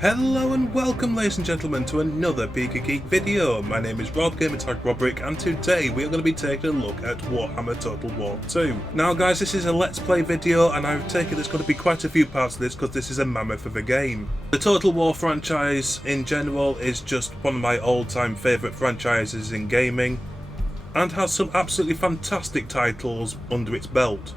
Hello and welcome, ladies and gentlemen, to another Peak of Geek video. My name is Rob, gamertag Roderick, and today we are going to be taking a look at Warhammer Total War 2. Now guys, this is a Let's Play video, and I've taken there's going to be quite a few parts of this because this is a mammoth of a game. The Total War franchise in general is just one of my all-time favourite franchises in gaming, and has some absolutely fantastic titles under its belt.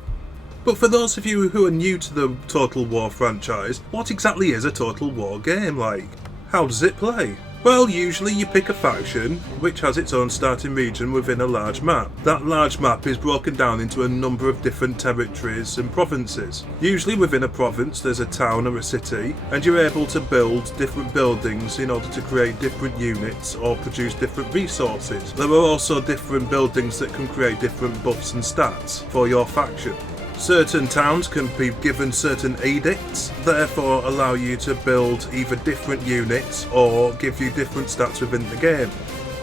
But for those of you who are new to the Total War franchise, what exactly is a Total War game like? How does it play? Well, usually you pick a faction, which has its own starting region within a large map. That large map is broken down into a number of different territories and provinces. Usually within a province there's a town or a city, and you're able to build different buildings in order to create different units or produce different resources. There are also different buildings that can create different buffs and stats for your faction. Certain towns can be given certain edicts, therefore allow you to build either different units or give you different stats within the game.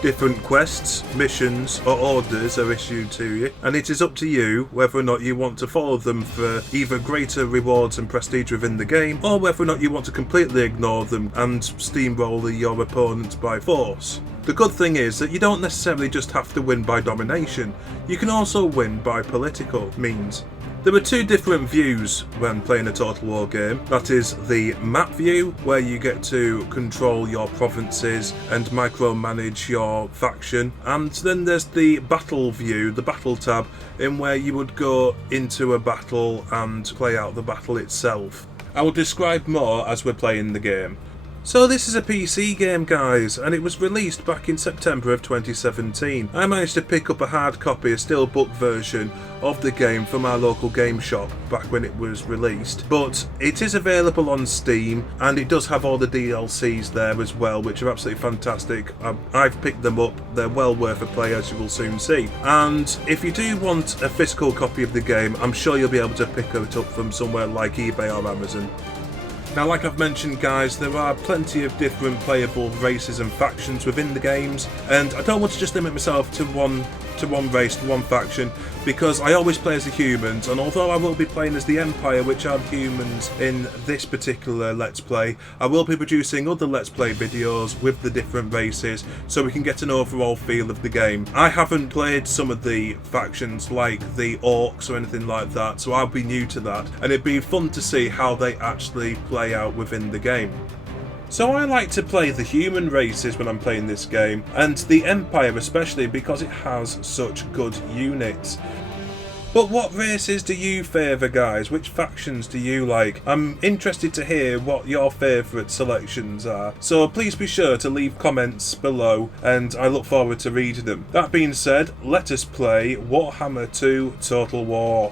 Different quests, missions or orders are issued to you, and it is up to you whether or not you want to follow them for either greater rewards and prestige within the game, or whether or not you want to completely ignore them and steamroll your opponents by force. The good thing is that you don't necessarily just have to win by domination, you can also win by political means. There are two different views when playing a Total War game. That is the map view, where you get to control your provinces and micromanage your faction, and then there's the battle view, the battle tab, in where you would go into a battle and play out the battle itself. I will describe more as we're playing the game. So this is a PC game, guys, and it was released back in September of 2017. I managed to pick up a hard copy, a steelbook version of the game from our local game shop back when it was released, but it is available on Steam, and it does have all the DLCs there as well, which are absolutely fantastic. I've picked them up, they're well worth a play, as you will soon see. And if you do want a physical copy of the game, I'm sure you'll be able to pick it up from somewhere like eBay or Amazon. Now, like I've mentioned, guys, there are plenty of different playable races and factions within the games, and I don't want to just limit myself to one race, to one faction, because I always play as the humans, and although I will be playing as the Empire, which are humans in this particular Let's Play, I will be producing other Let's Play videos with the different races, so we can get an overall feel of the game. I haven't played some of the factions like the Orcs or anything like that, so I'll be new to that, and it'd be fun to see how they actually play out within the game. So I like to play the human races when I'm playing this game, and the Empire especially because it has such good units. But what races do you favour, guys? Which factions do you like? I'm interested to hear what your favourite selections are, so please be sure to leave comments below, and I look forward to reading them. That being said, let us play Warhammer 2 Total War.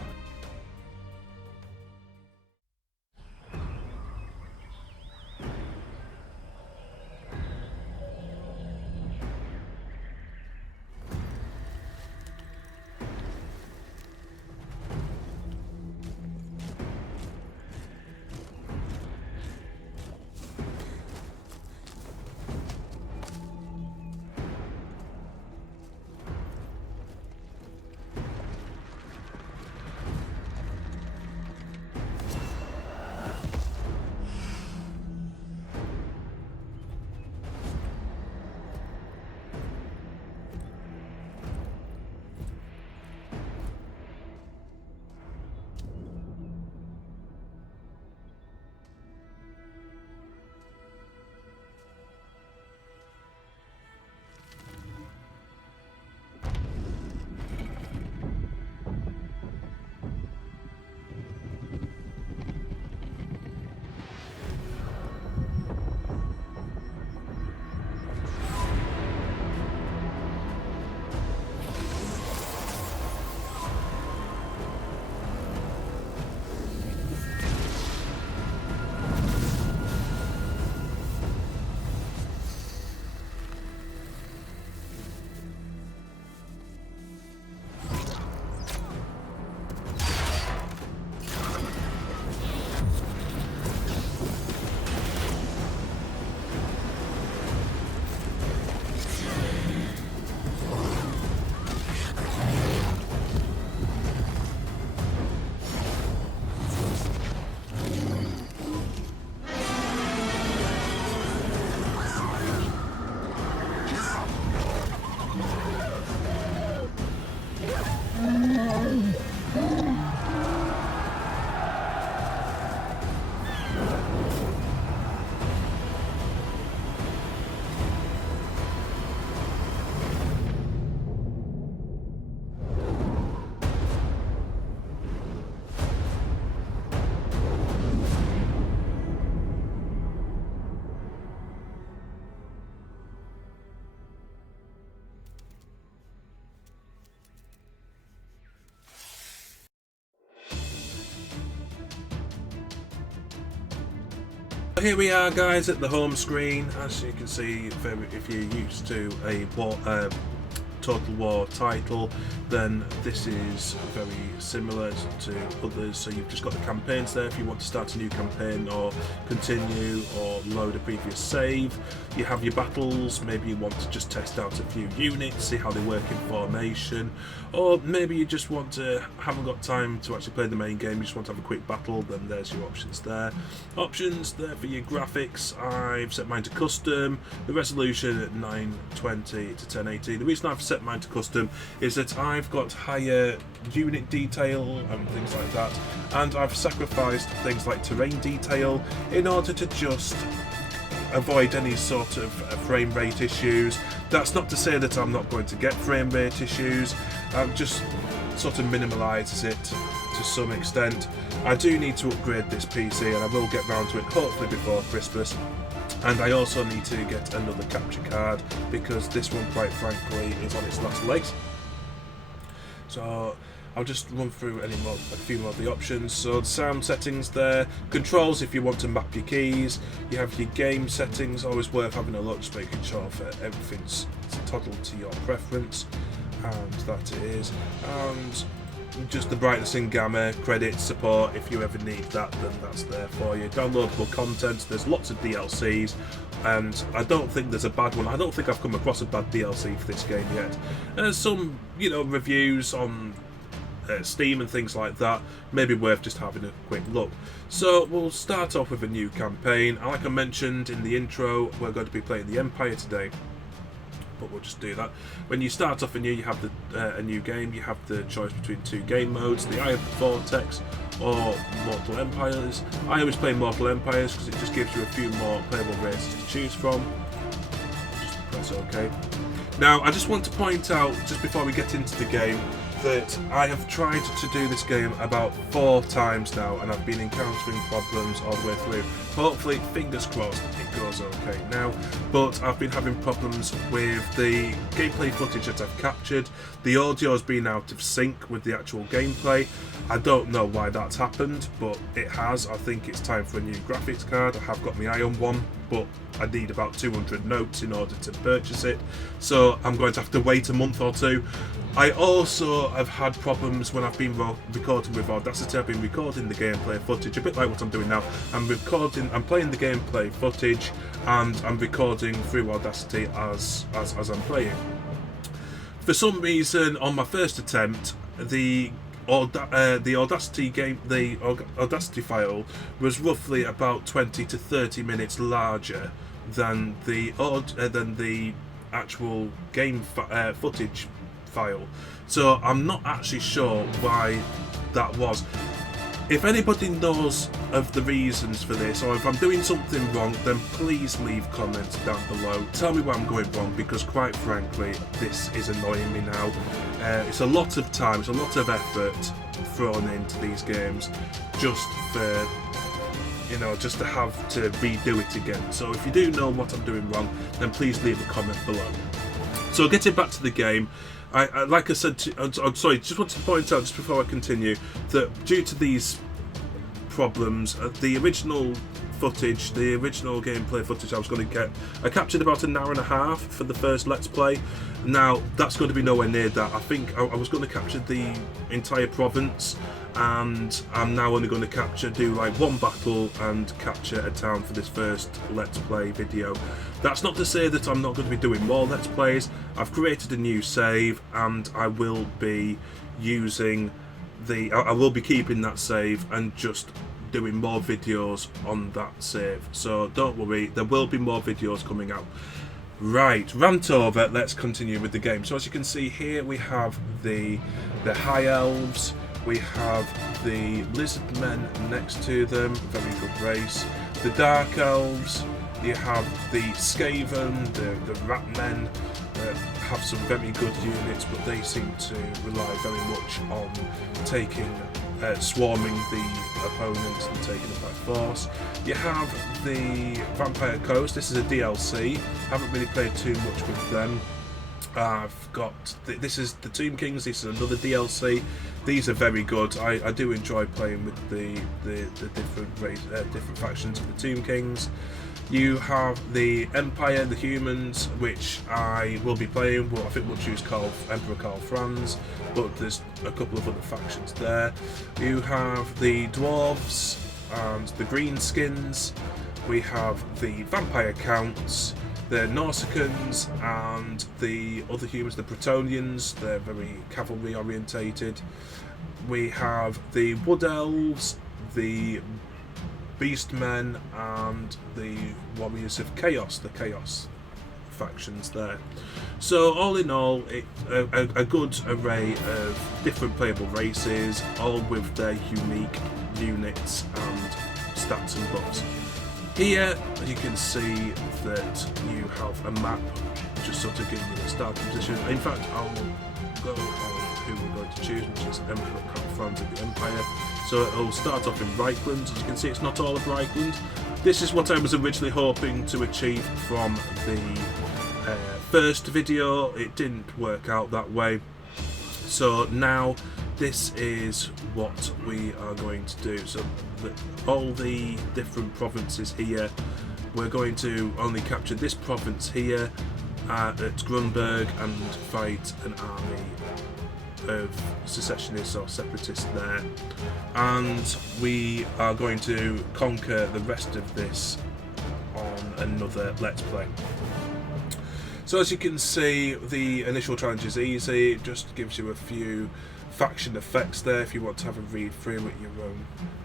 Here we are, guys, at the home screen. As you can see, if you're used to a Total War title, then this is very similar to others. So you've just got the campaigns there if you want to start a new campaign or continue or load a previous save. You have your battles, maybe you want to just test out a few units, see how they work in formation, or maybe you just haven't got time to actually play the main game, you just want to have a quick battle, then there's your options there. Options there for your graphics, I've set mine to custom, the resolution at 920 to 1080. The reason I've set mine to custom is that I've got higher unit detail and things like that, and I've sacrificed things like terrain detail in order to just avoid any sort of frame rate issues. That's not to say that I'm not going to get frame rate issues, just sort of minimalises it to some extent. I do need to upgrade this PC and I will get round to it hopefully before Christmas. And I also need to get another capture card because this one, quite frankly, is on its last legs. So I'll just run through a few more of the options. So the sound settings there, controls if you want to map your keys, you have your game settings, always worth having a look, just making sure that everything's toddled to your preference, and that it is. And just the brightness and gamma, credits, support, if you ever need that, then that's there for you. Downloadable content, there's lots of DLCs, and I don't think there's a bad one. I don't think I've come across a bad DLC for this game yet. There's some, reviews on Steam and things like that, maybe worth just having a quick look. So we'll start off with a new campaign, and like I mentioned in the intro, we're going to be playing the Empire today, but we'll just do that. When you start off you have a new game, you have the choice between two game modes, the Eye of the Vortex or Mortal Empires. I always play Mortal Empires because it just gives you a few more playable races to choose from. Just press OK. Now I just want to point out, just before we get into the game, that I have tried to do this game about 4 times now and I've been encountering problems all the way through. Hopefully, fingers crossed, it goes okay now, but I've been having problems with the gameplay footage that I've captured. The audio has been out of sync with the actual gameplay. I don't know why that's happened, but it has. I think it's time for a new graphics card. I have got my eye on one, but I need about 200 notes in order to purchase it, so I'm going to have to wait a month or two. I also have had problems when I've been recording with Audacity. I've been recording the gameplay footage, a bit like what I'm doing now. I'm playing the gameplay footage and I'm recording through Audacity as I'm playing. For some reason, on my first attempt, the Audacity file was roughly about 20 to 30 minutes larger than the actual game footage file. So I'm not actually sure why that was. If anybody knows of the reasons for this, or if I'm doing something wrong, then please leave comments down below. Tell me where I'm going wrong, because quite frankly, this is annoying me now. It's a lot of time, it's a lot of effort thrown into these games just for, just to have to redo it again. So if you do know what I'm doing wrong, then please leave a comment below. So getting back to the game, like I said, I'm sorry, just wanted to point out just before I continue that due to these problems, the original footage, the original gameplay footage I was going to get, I captured about an hour and a half for the first Let's Play. Now that's going to be nowhere near that. I think I was going to capture the entire province, and I'm now only going to do like one battle and capture a town for this first Let's Play video. That's not to say that I'm not going to be doing more Let's Plays. I've created a new save and I will be using I will be keeping that save and just doing more videos on that save. So don't worry, there will be more videos coming out. Right, rant over, let's continue with the game. So as you can see here, we have the High Elves, we have the Lizard Men next to them, very good race. The Dark Elves, you have the Skaven, the Rat Men, have some very good units, but they seem to rely very much on swarming the opponents and taking them by force. You have the Vampire Coast. This is a DLC. Haven't really played too much with them. I've got this is the Tomb Kings. This is another DLC. These are very good. I do enjoy playing with the different factions of the Tomb Kings. You have the Empire, the humans, which I will be playing. Well, I think we'll choose Emperor Karl Franz, but there's a couple of other factions there. You have the dwarves and the greenskins. We have the vampire counts, the Nausicans, and the other humans, the Bretonnians. They're very cavalry orientated. We have the wood elves, the Beastmen, and the Warriors of Chaos, the Chaos factions there. So all in all, a good array of different playable races, all with their unique units and stats and buffs. Here you can see that you have a map just sort of giving you the starting position. In fact, I'll go on who we're going to choose, which is Emperor Karl Franz of the Empire. So it'll start off in Reichland. As you can see, it's not all of Reichland. This is what I was originally hoping to achieve from the first video. It didn't work out that way. So now this is what we are going to do. So all the different provinces here, we're going to only capture this province here at Grunberg and fight an army of secessionists or separatists there, and we are going to conquer the rest of this on another Let's Play. So as you can see, the initial challenge is easy. It just gives you a few faction effects there if you want to have a read through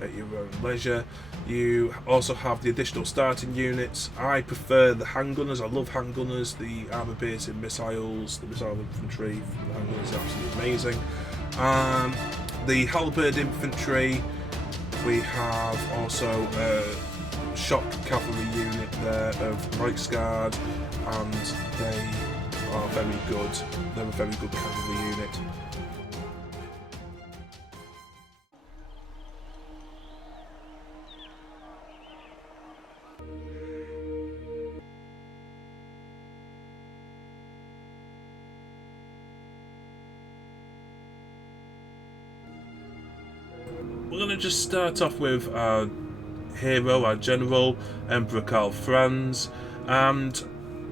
at your own leisure. You also have the additional starting units. I prefer the handgunners. I love handgunners. The armor piercing missiles, the missile infantry from the handgunners is absolutely amazing. The halberd infantry. We have also a shock cavalry unit there of Reichsguard, and they are very good. They're a very good cavalry unit. We're going to just start off with our hero, our general, Emperor Karl Franz, and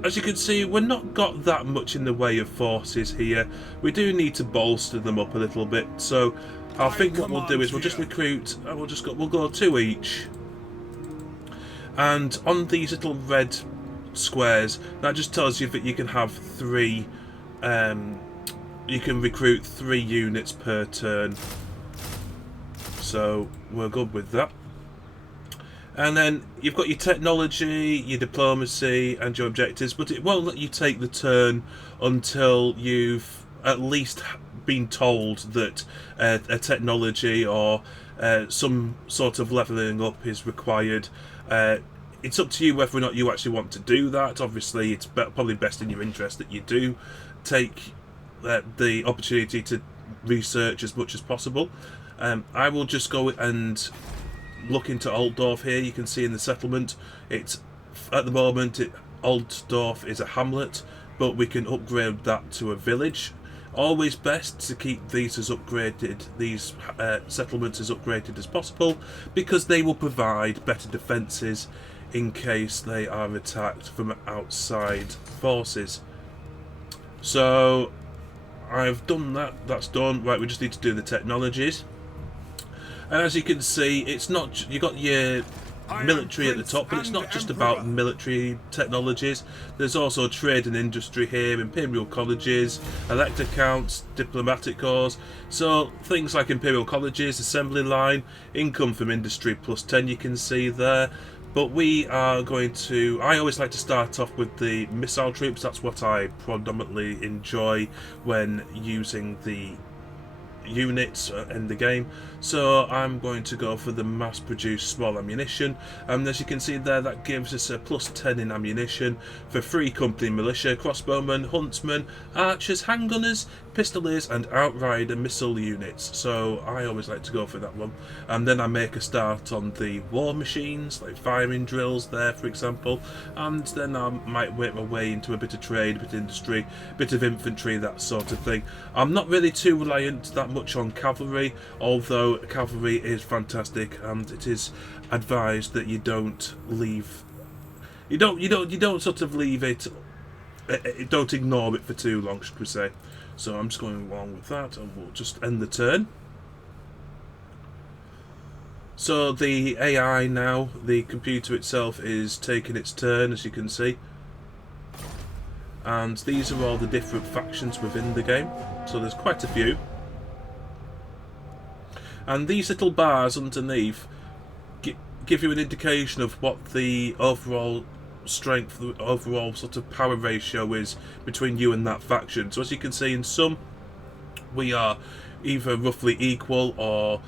as you can see, we're not got that much in the way of forces here. We do need to bolster them up a little bit, so I think what we'll do is we'll just recruit, we'll go 2 each, and on these little red squares, that just tells you that you can have 3, you can recruit 3 units per turn. So we're good with that. And then you've got your technology, your diplomacy, and your objectives, but it won't let you take the turn until you've at least been told that a technology or some sort of levelling up is required. It's up to you whether or not you actually want to do that. Obviously, it's probably best in your interest that you do take the opportunity to research as much as possible. I will just go and look into Altdorf here. You can see in the settlement, it's at the moment Altdorf is a hamlet, but we can upgrade that to a village. Always best to keep these as upgraded, these settlements as upgraded as possible, because they will provide better defences in case they are attacked from outside forces. So I've done that. That's done. Right, we just need to do the technologies. And as you can see, it's not, you got your military at the top, but it's not just about military technologies. There's also trade and industry here, imperial colleges, elector counts, diplomatic corps. So things like imperial colleges, assembly line, income from industry +10 you can see there. But we are going to, I always like to start off with the missile troops. That's what I predominantly enjoy when using the units in the game. So I'm going to go for the mass-produced small ammunition, and as you can see there, that gives us a +10 in ammunition for 3 company militia, crossbowmen, huntsmen, archers, handgunners, Pistoliers and Outrider missile units, so I always like to go for that one. And then I make a start on the war machines, like firing drills there, for example, and then I might work my way into a bit of trade, a bit of industry, a bit of infantry, that sort of thing. I'm not really too reliant that much on cavalry, although cavalry is fantastic, and it is advised that you don't leave. You don't sort of leave it. Don't ignore it for too long, should we say. So I'm just going along with that, and we'll just end the turn. So the AI now, the computer itself, is taking its turn, as you can see. And these are all the different factions within the game. So there's quite a few. And these little bars underneath give you an indication of what the overall strength, the overall sort of power ratio is between you and that faction. So as you can see, in some we are either roughly equal or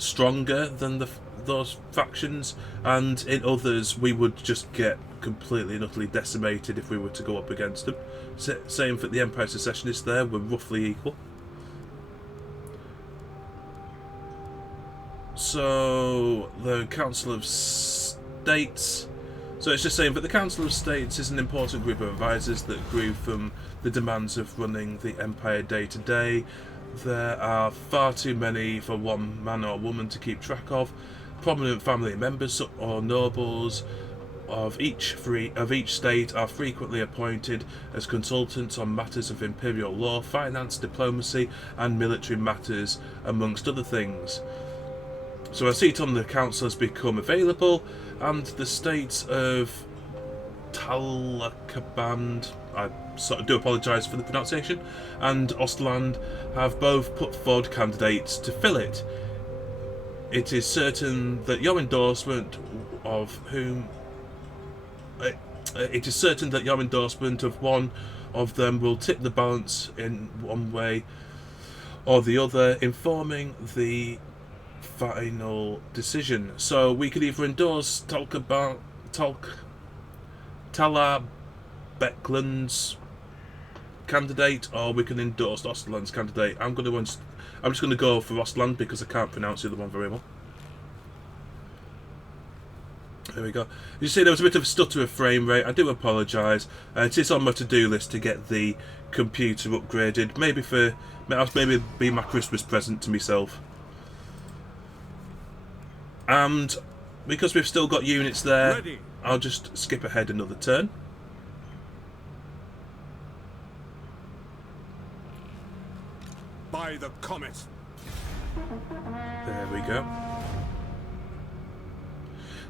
stronger than those factions, and in others we would just get completely and utterly decimated if we were to go up against them. Same for the Empire Secessionists there, we're roughly equal. So the Council of States. So it's just saying that the Council of States is an important group of advisors that grew from the demands of running the Empire day to day. There are far too many for one man or woman to keep track of. Prominent family members or nobles of each state are frequently appointed as consultants on matters of imperial law, finance, diplomacy, and military matters, amongst other things. So a seat on the council has become available, and the states of Talakaband, I sort of do apologise for the pronunciation, and Ostland have both put forward candidates to fill it. It is certain that your endorsement of one of them will tip the balance in one way or the other, informing the final decision. So we could either endorse Talabekland's candidate, or we can endorse Ostland's candidate. I'm just going to go for Ostland because I can't pronounce the other one very well. There we go. You see, there was a bit of a stutter of frame rate. I do apologise. It is on my to-do list to get the computer upgraded. Maybe be my Christmas present to myself. And because we've still got units there, ready, I'll just skip ahead another turn. By the comet. There we go.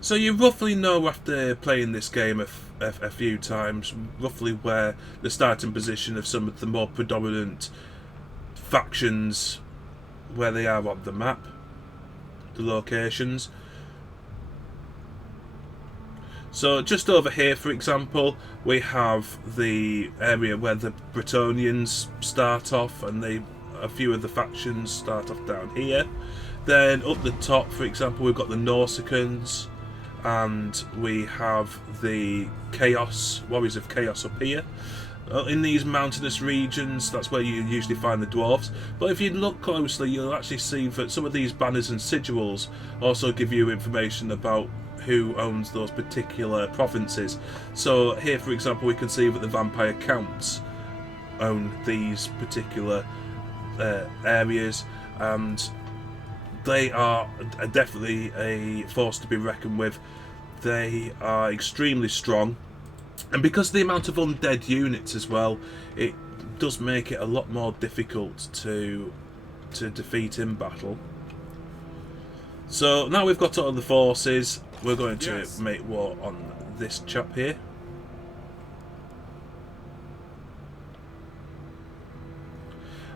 So you roughly know, after playing this game a few times, roughly where the starting position of some of the more predominant factions, where they are on the map, the locations. So just over here, for example, we have the area where the Bretonnians start off, and a few of the factions start off down here. Then up the top, for example, we've got the Norsicans, and we have the Warriors of Chaos up here. In these mountainous regions, that's where you usually find the dwarves. But if you look closely, you'll actually see that some of these banners and sigils also give you information about who owns those particular provinces. So here, for example, we can see that the Vampire Counts own these particular areas, and they are definitely a force to be reckoned with. They are extremely strong, and because of the amount of undead units as well, it does make it a lot more difficult to defeat in battle. So now we've got all the forces, we're going to make war on this chap here.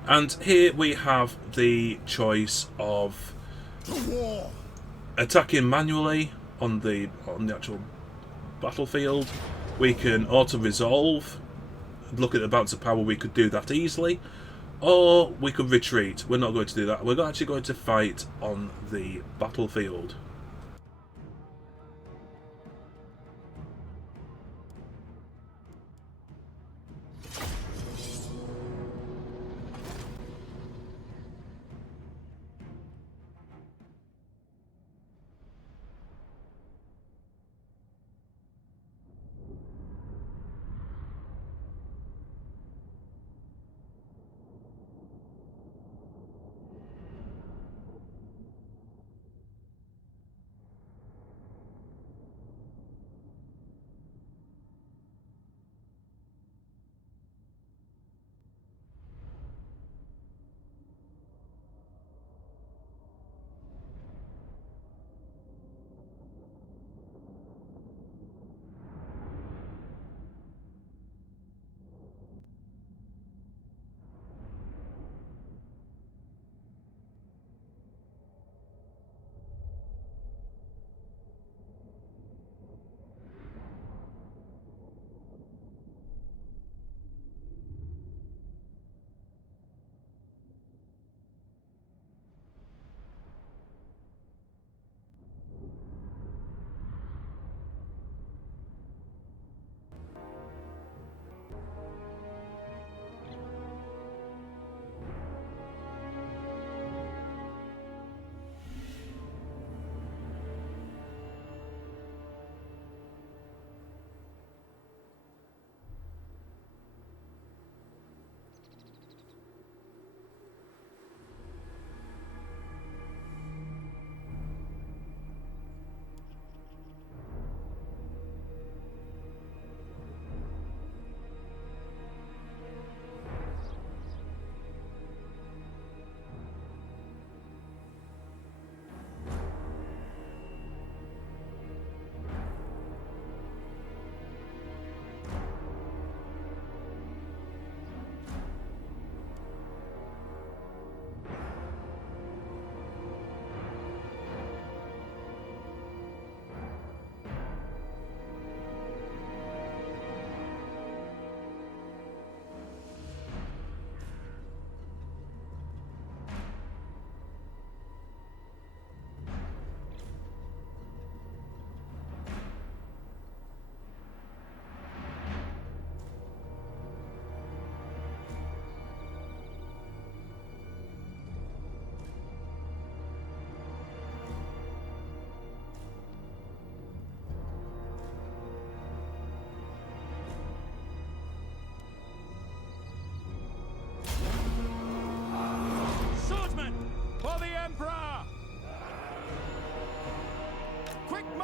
And here we have the choice of attacking manually on the actual battlefield. We can auto-resolve, look at the balance of power, we could do that easily, or we could retreat. We're not going to do that, we're actually going to fight on the battlefield.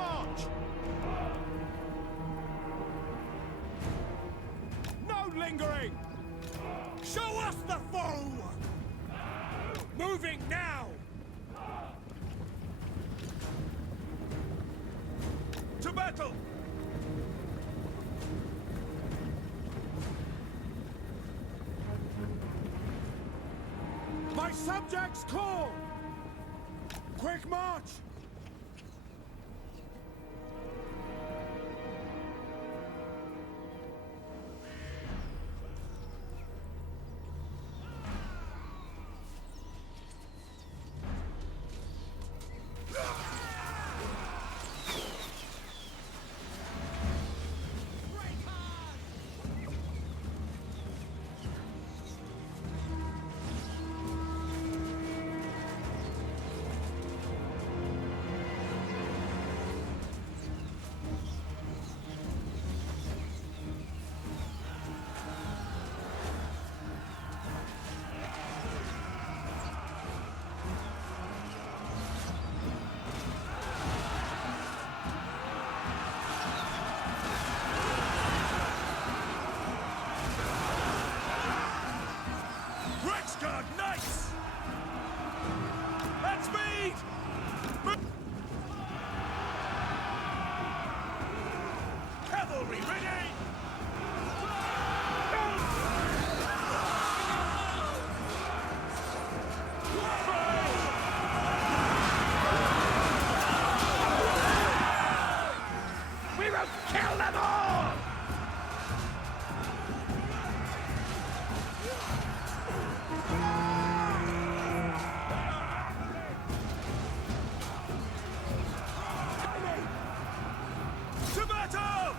march! No lingering! Show us the foe! Moving now! To battle! My subjects call! Quick march! Knights! At speed! Cavalry ready! We will kill them all! To battle!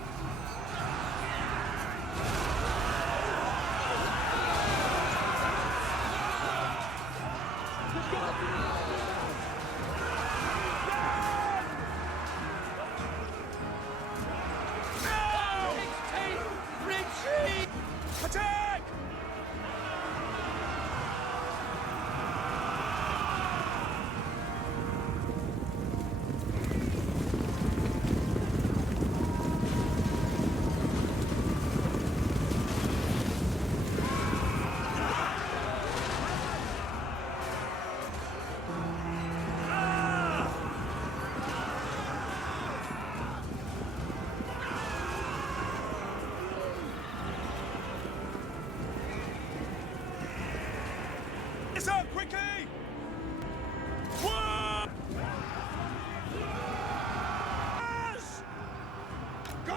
Retreat! Attack! It's up quickly! One! Yes! Go!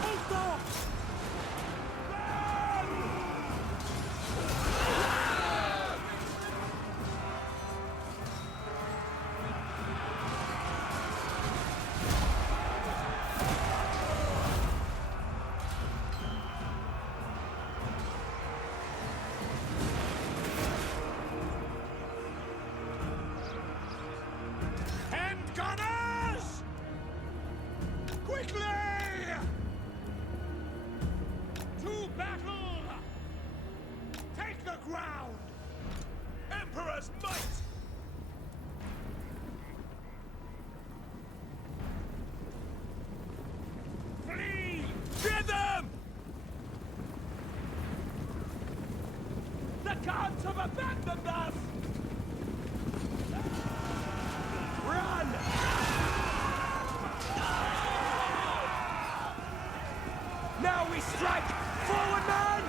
Hold on! Gunners! Quickly! To battle! Take the ground! Emperor's might! Flee! Fear them! The gods have abandoned us! Run! Now we strike! Forward, man!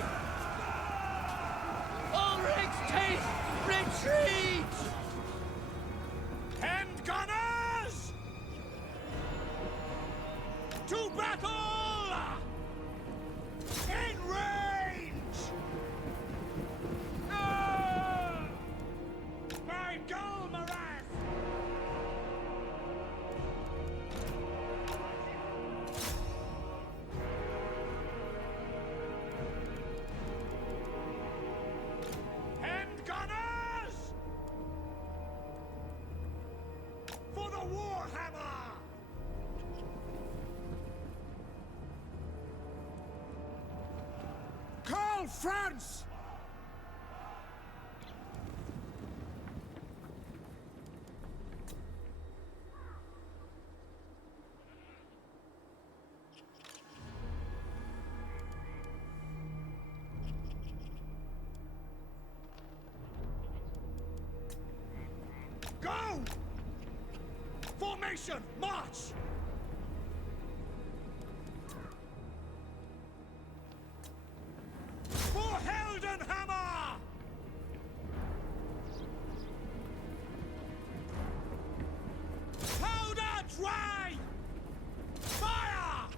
Ulrich's teeth! Retreat! Hand gunners! To battle! In range! My goal, Morass! Gunners! For the Warhammer! Call France! Move! Formation, march! For Heldenhammer! Powder dry! Fire!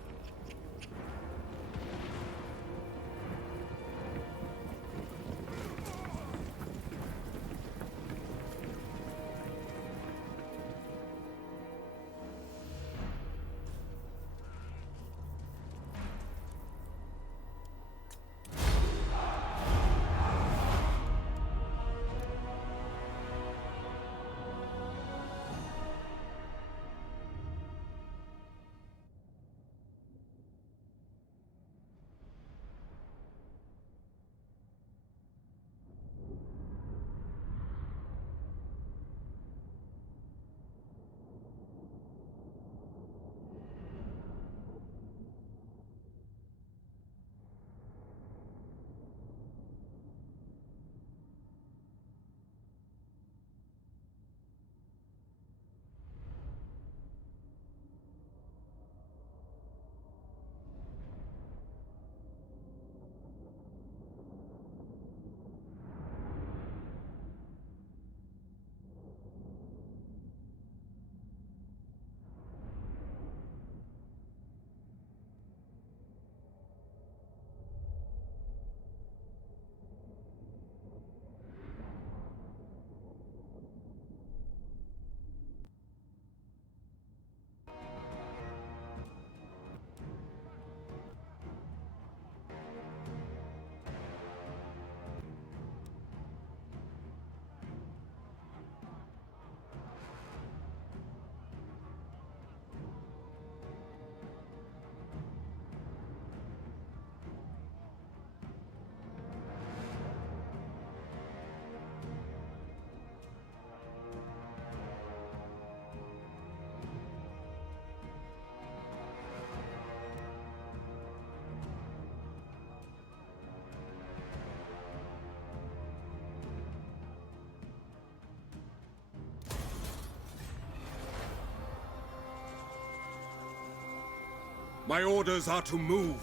My orders are to move.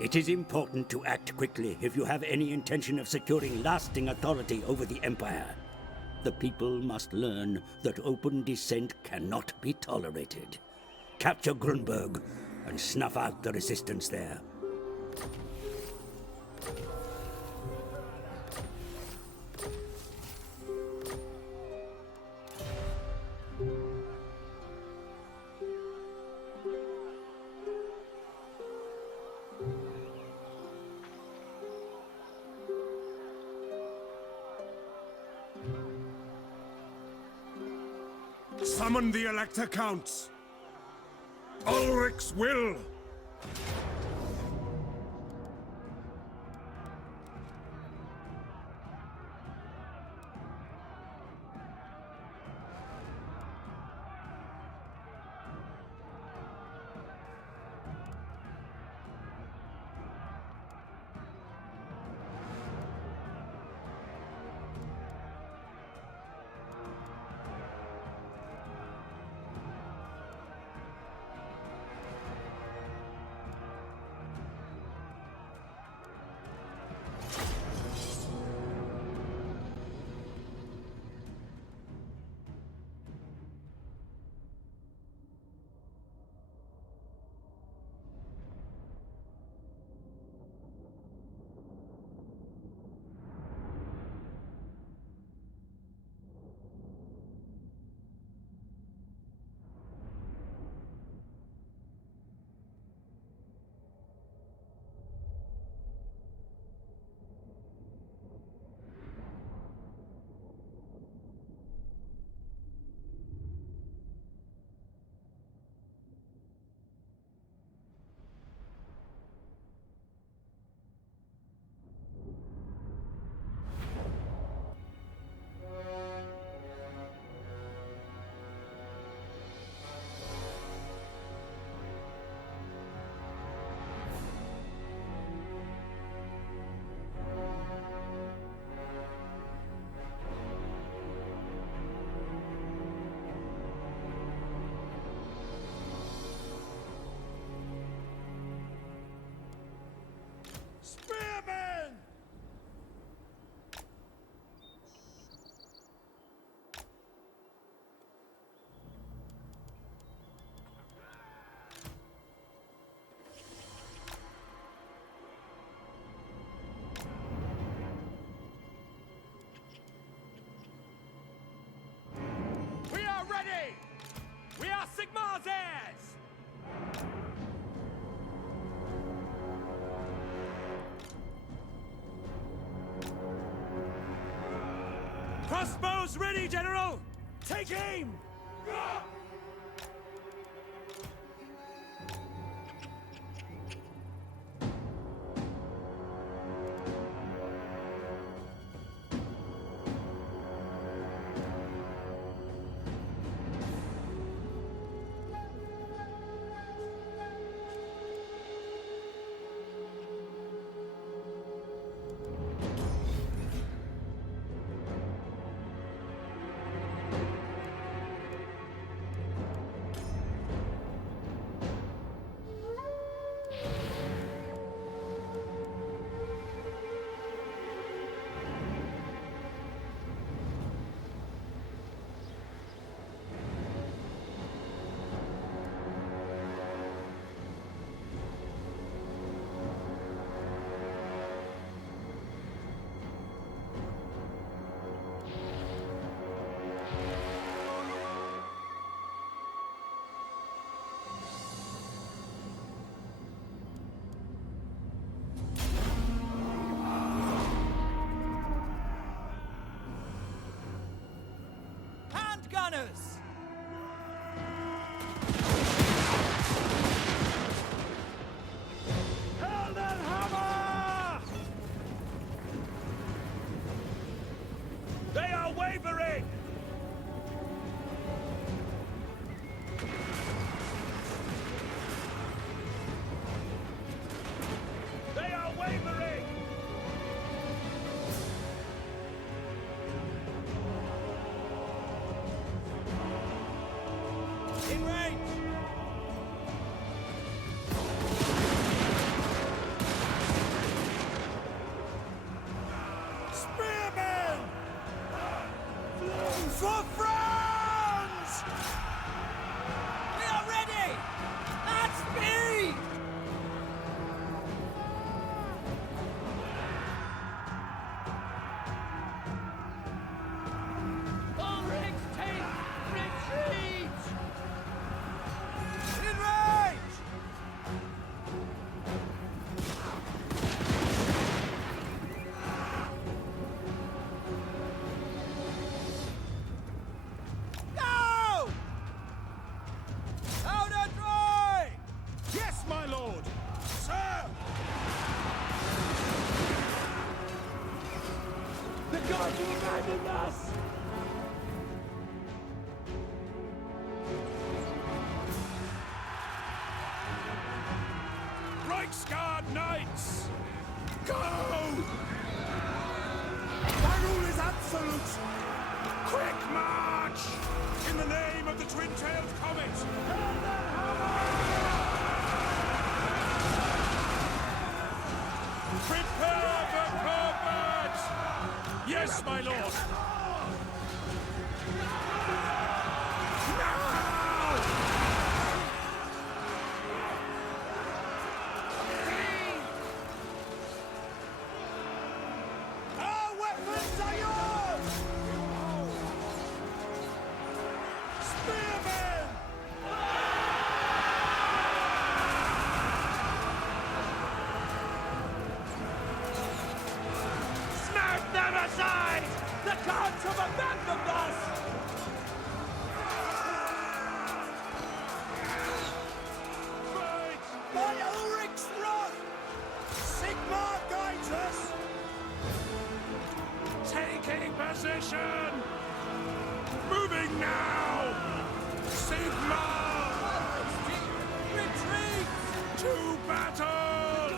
It is important to act quickly if you have any intention of securing lasting authority over the Empire. The people must learn that open dissent cannot be tolerated. Capture Grunberg and snuff out the resistance there. Summon the Elector Counts! Ulrich's will! Crossbows ready, General! Take aim! Gunners! Hammer! They are wavering! They are wavering! In range! Spearmen! For France! We are ready! At speed! All ranks take retreat! In range! Go! Powder dry! Yes, my lord! Sir! The gods have abandoned us! Reichsguard Knights! Go! My rule is absolute! Quick march! In the name of the twin-tailed comet! Prepare for combat! Yes, my lord! Our weapons are yours! Spearmen! Snap them aside! The gods have abandoned us! Fight! By Ulrich's wrath! Sigmar guides us! Taking position! Moving now! Sigmar! Retreat! To battle!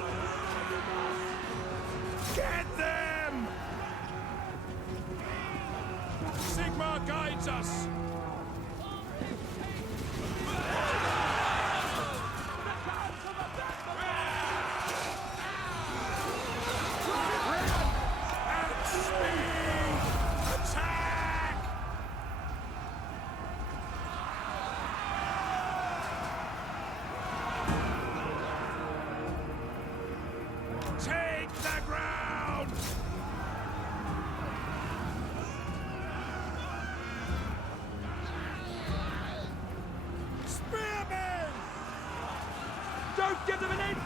Get them! Sigmar guides us! At speed! Attack! Take the ground! Spearmen! Don't give them an inch!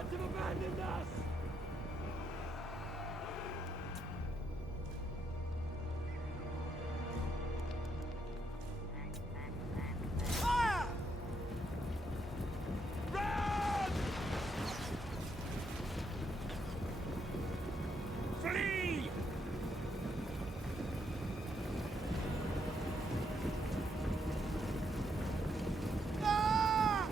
gods have abandoned us! Fire! Run! Flee! Ah!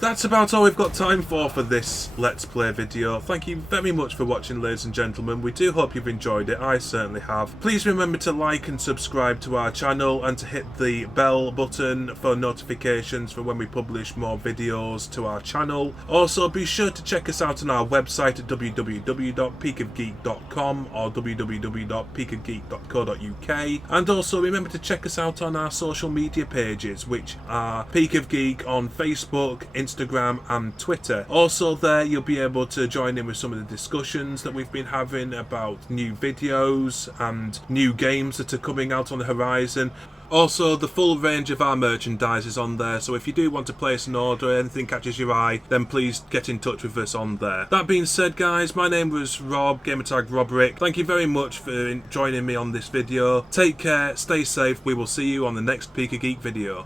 That's about all we've got time for this Let's Play video. Thank you very much for watching, ladies and gentlemen. We do hope you've enjoyed it. I certainly have. Please remember to like and subscribe to our channel and to hit the bell button for notifications for when we publish more videos to our channel. Also, be sure to check us out on our website at www.peakofgeek.com or www.peakofgeek.co.uk. And also remember to check us out on our social media pages, which are Peak of Geek on Facebook, Instagram and Twitter. Also there you'll be able to join in with some of the discussions that we've been having about new videos and new games that are coming out on the horizon. Also, the full range of our merchandise is on there, so if you do want to place an order, anything catches your eye, then please get in touch with us on there. That being said, guys, my name was Rob, gamertag Robrick. Thank you very much for joining me on this video. Take care, stay safe, we will see you on the next Peak of Geek video.